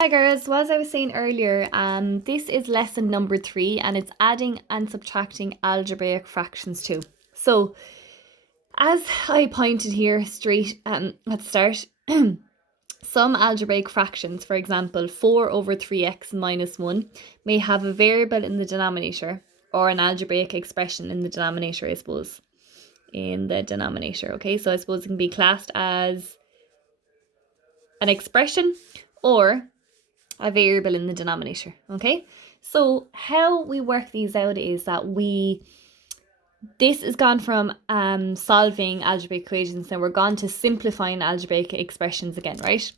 Hi girls, so as I was saying earlier, this is lesson number 3 and it's adding and subtracting algebraic fractions too. So as I pointed here straight at the start, some algebraic fractions, for example 4 over 3x minus 1, may have a variable in the denominator or an algebraic expression in the denominator, I suppose. Okay, so I suppose it can be classed as an expression or a variable in the denominator. Okay, so how we work these out is that this has gone from solving algebraic equations, now we're gone to simplifying algebraic expressions again, right?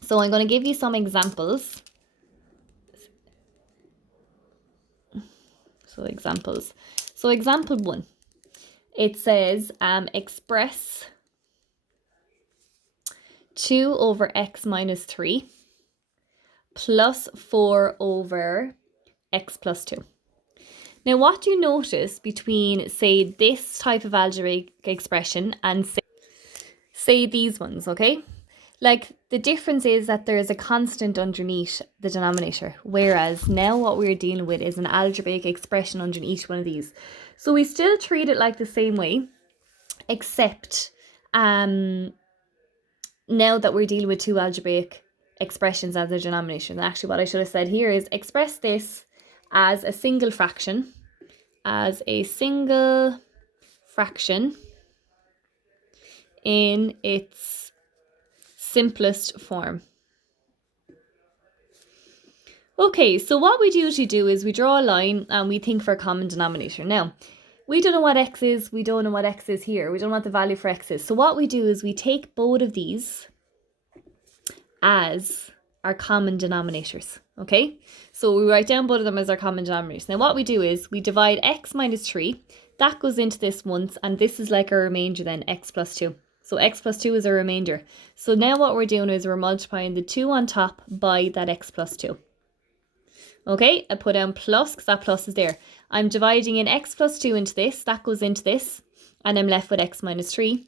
So I'm going to give you some examples. So example 1, it says express 2 over x minus 3 plus 4 over x plus 2. Now, what do you notice between, say, this type of algebraic expression and say these ones, okay? Like, the difference is that there is a constant underneath the denominator, whereas now what we're dealing with is an algebraic expression underneath each one of these. So we still treat it like the same way, except now that we're dealing with two algebraic expressions as a denominator. And actually what I should have said here is express this as a single fraction, in its simplest form. Okay, so what we'd usually do is we draw a line and we think for a common denominator. Now, we don't know what x is, we don't know what x is here, we don't know what the value for x is. So what we do is we take both of these as our common denominators, okay? So we write down both of them as our common denominators. Now what we do is we divide x minus 3, that goes into this once, and this is like a remainder then, x plus 2. So x plus 2 is a remainder. So now what we're doing is we're multiplying the 2 on top by that x plus 2. Okay, I put down plus because that plus is there. I'm dividing in x plus 2 into this, that goes into this, and I'm left with x minus 3.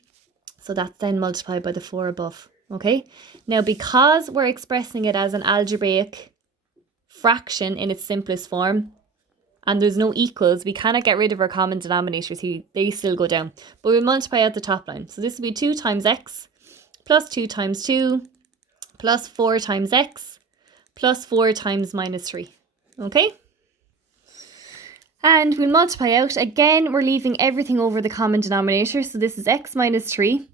So that's then multiplied by the 4 above. Okay, now because we're expressing it as an algebraic fraction in its simplest form and there's no equals, we cannot get rid of our common denominators here, they still go down, but we multiply out the top line. So this will be 2 times x plus 2 times 2 plus 4 times x plus 4 times minus 3. Okay, and we'll multiply out again. We're leaving everything over the common denominator, so this is x minus 3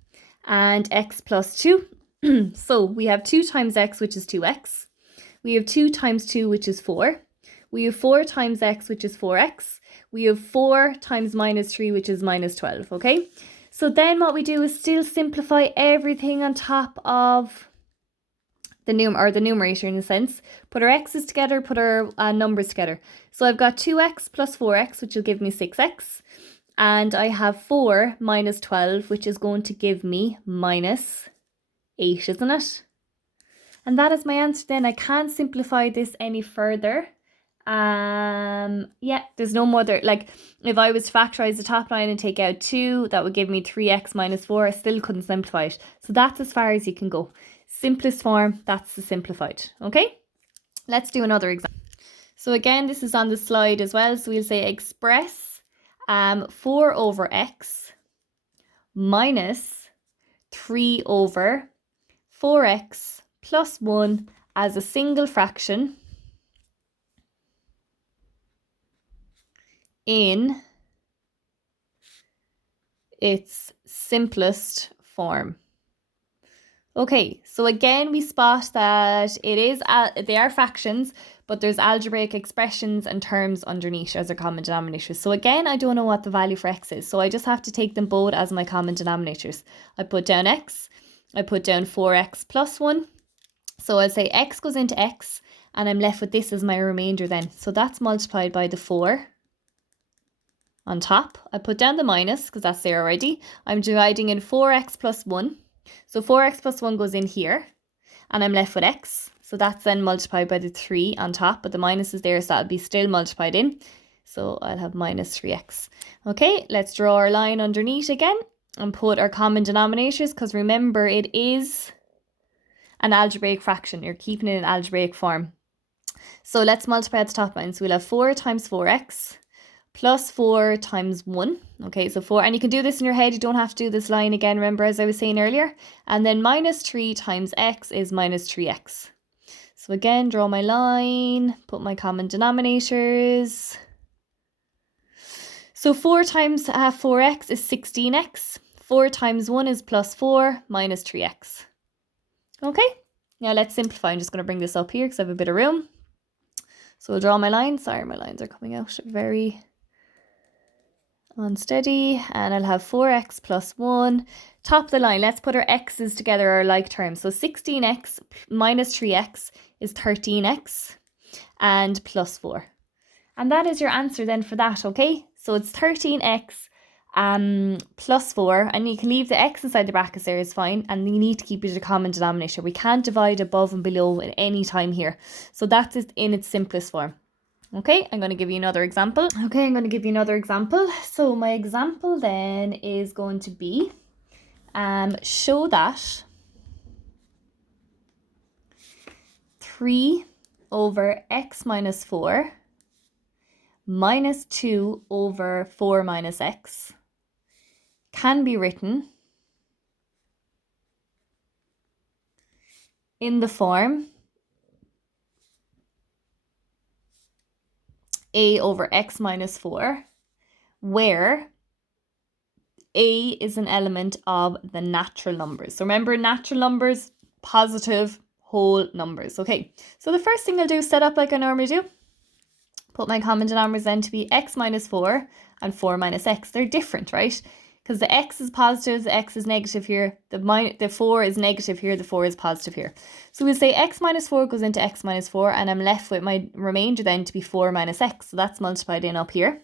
and x plus 2. So we have 2 times x, which is 2x. We have 2 times 2, which is 4. We have 4 times x, which is 4x. We have 4 times minus 3, which is minus 12, okay? So then what we do is still simplify everything on top of the numerator in a sense. Put our x's together, put our numbers together. So I've got 2x plus 4x, which will give me 6x. And I have 4 minus 12, which is going to give me minus 8, isn't it? And that is my answer then. I can't simplify this any further. Yeah, there's no more there. Like, if I was to factorize the top line and take out 2, that would give me 3x minus 4. I still couldn't simplify it. So that's as far as you can go. Simplest form, that's the simplified. Okay, let's do another example. So again, this is on the slide as well. So we'll say express 4 over x minus 3 over 4x plus 1 as a single fraction in its simplest form. Okay, so again, we spot that they are fractions, but there's algebraic expressions and terms underneath as their common denominators. So again, I don't know what the value for x is, so I just have to take them both as my common denominators. I put down x, I put down 4x plus 1. So I'll say x goes into x, and I'm left with this as my remainder then. So that's multiplied by the 4 on top. I put down the minus because that's there already. I'm dividing in 4x plus 1. So 4x plus 1 goes in here, and I'm left with x. So that's then multiplied by the 3 on top, but the minus is there, so that'll be still multiplied in. So I'll have minus 3x. Okay, let's draw our line underneath again and put our common denominators, because remember, it is an algebraic fraction. You're keeping it in algebraic form. So let's multiply at the top line. So we'll have 4 times 4x plus 4 times 1. Okay, so 4, and you can do this in your head. You don't have to do this line again, remember, as I was saying earlier. And then minus 3 times x is minus 3x. So again, draw my line, put my common denominators. So 4 times 4x is 16x. 4 times 1 is plus 4 minus 3x. Okay, now let's simplify. I'm just going to bring this up here because I have a bit of room. So we'll draw my line. Sorry, my lines are coming out very unsteady. And I'll have 4x plus 1. Top of the line, let's put our x's together, our like terms. So 16x minus 3x is 13x and plus 4. And that is your answer then for that, okay? So it's 13x plus 4, and you can leave the x inside the brackets there, is fine, and you need to keep it a common denominator. We can't divide above and below at any time here. So that's it in its simplest form. Okay, I'm going to give you another example. So my example then is going to be show that 3 over x minus 4 minus 2 over 4 minus x can be written in the form a over x minus 4, where a is an element of the natural numbers. So remember, natural numbers, positive whole numbers. Okay, so the first thing I'll do is set up like I normally do. Put my common denominators then to be x minus 4 and 4 minus x. They're different, right? Because the x is positive, the x is negative here, the 4 is negative here, the 4 is positive here. So we'll say x minus 4 goes into x minus 4, and I'm left with my remainder then to be 4 minus x. So that's multiplied in up here.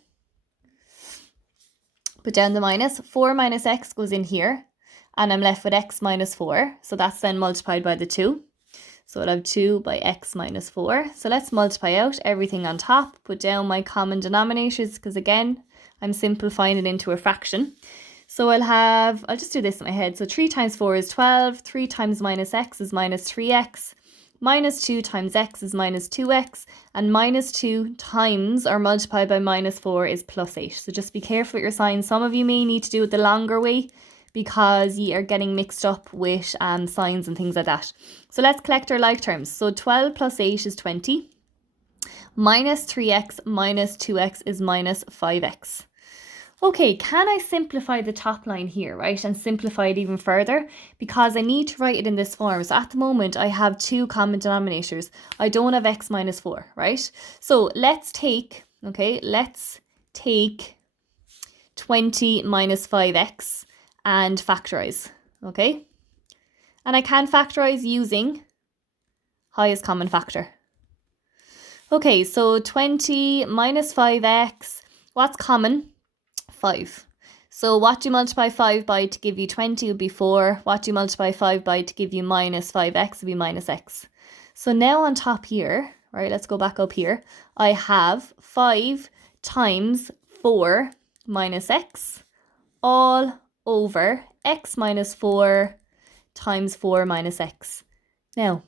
Put down the minus. 4 minus x goes in here, and I'm left with x minus 4. So that's then multiplied by the 2. So I'll have 2 by x minus 4. So let's multiply out everything on top. Put down my common denominators, because again, I'm simplifying it into a fraction. So I'll just do this in my head. So 3 times 4 is 12. 3 times minus x is minus 3x. Minus 2 times x is minus 2x. And minus 2 times or multiplied by minus 4 is plus 8. So just be careful with your signs. Some of you may need to do it the longer way, because you are getting mixed up with signs and things like that. So let's collect our like terms. So 12 plus 8 is 20. Minus 3x minus 2x is minus 5x. Okay, can I simplify the top line here, right? And simplify it even further, because I need to write it in this form. So at the moment, I have 2 common denominators. I don't have x minus 4, right? So let's take 20 minus 5x and factorize, okay? And I can factorize using highest common factor. Okay, so 20 minus 5x, what's common? 5. So what do you multiply 5 by to give you 20 would be 4. What do you multiply 5 by to give you minus 5x would be minus x. So now on top here, right, let's go back up here. I have 5 times 4 minus x all over x minus 4 times 4 minus x. Now,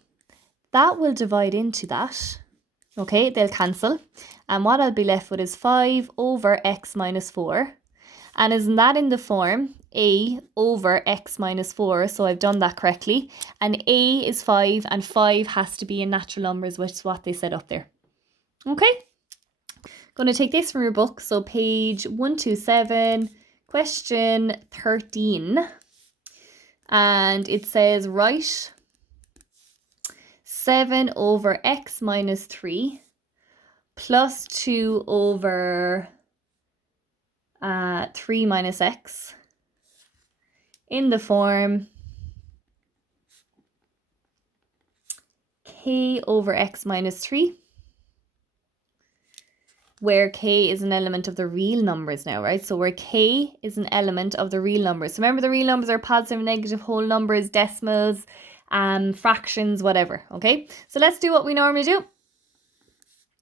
that will divide into that. Okay, they'll cancel. And what I'll be left with is 5 over x minus 4. And isn't that in the form a over x minus 4? So I've done that correctly. And a is 5, and 5 has to be in natural numbers, which is what they said up there. Okay, going to take this from your book. So page 127, question 13. And it says, write 7 over x minus 3 plus 2 over 3 minus x in the form k over x minus 3, where k is an element of the real numbers now, right? So where k is an element of the real numbers. So remember, the real numbers are positive, negative, whole numbers, decimals, fractions, whatever, okay? So let's do what we normally do.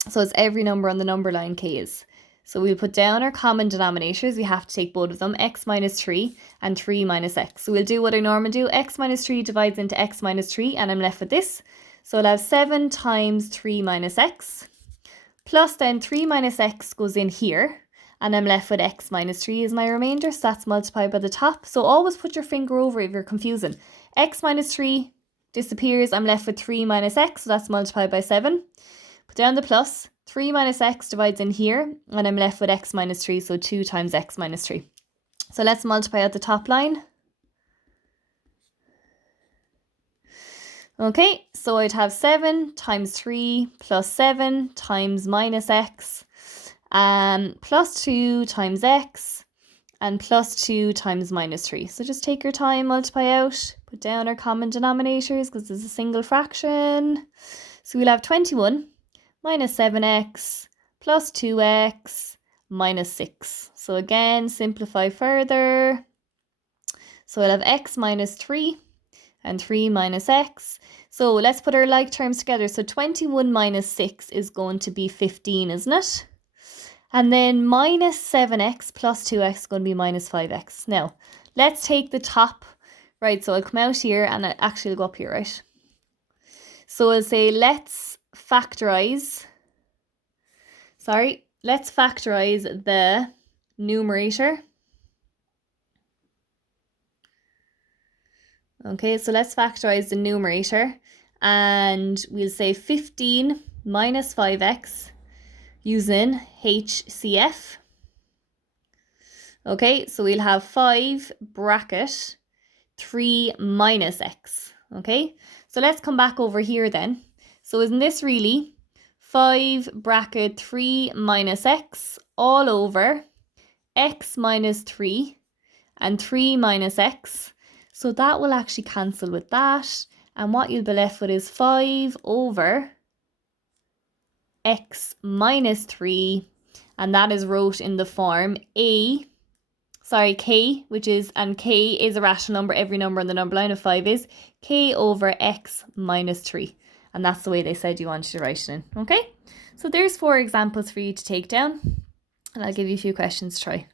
So it's every number on the number line k is. So we'll put down our common denominators. We have to take both of them, x minus 3 and 3 minus x. So we'll do what I normally do. X minus 3 divides into x minus 3, and I'm left with this. So I'll have 7 times 3 minus x, plus then 3 minus x goes in here, and I'm left with x minus 3 is my remainder. So that's multiplied by the top. So always put your finger over it if you're confusing. X minus 3 disappears. I'm left with 3 minus x, so that's multiplied by 7. Put down the plus. 3 minus x divides in here, and I'm left with x minus 3, so 2 times x minus 3. So let's multiply out the top line. Okay, so I'd have 7 times 3 plus 7 times minus x, plus 2 times x, and plus 2 times minus 3. So just take your time, multiply out, put down our common denominators because it's a single fraction. So we'll have 21 minus 7x plus 2x minus 6. So again, simplify further. So we'll have x minus 3 and 3 minus x. So let's put our like terms together. So 21 minus 6 is going to be 15, isn't it? And then minus 7x plus 2x is going to be minus 5x. Now, let's take the top. Right, so I'll come out here and I actually go up here, right? So I'll say let's factorize the numerator. Okay, so let's factorize the numerator, and we'll say 15 minus 5x using HCF. Okay, so we'll have 5 bracket 3 minus x. Okay, so let's come back over here then. So isn't this really 5 bracket 3 minus x all over x minus 3 and 3 minus x? So that will actually cancel with that. And what you'll be left with is 5 over x minus 3. And that is wrote in the form k, which is, and k is a rational number. Every number on the number line of 5 is k over x minus 3. And that's the way they said you wanted to write it in. Okay, so there's 4 examples for you to take down, and I'll give you a few questions to try.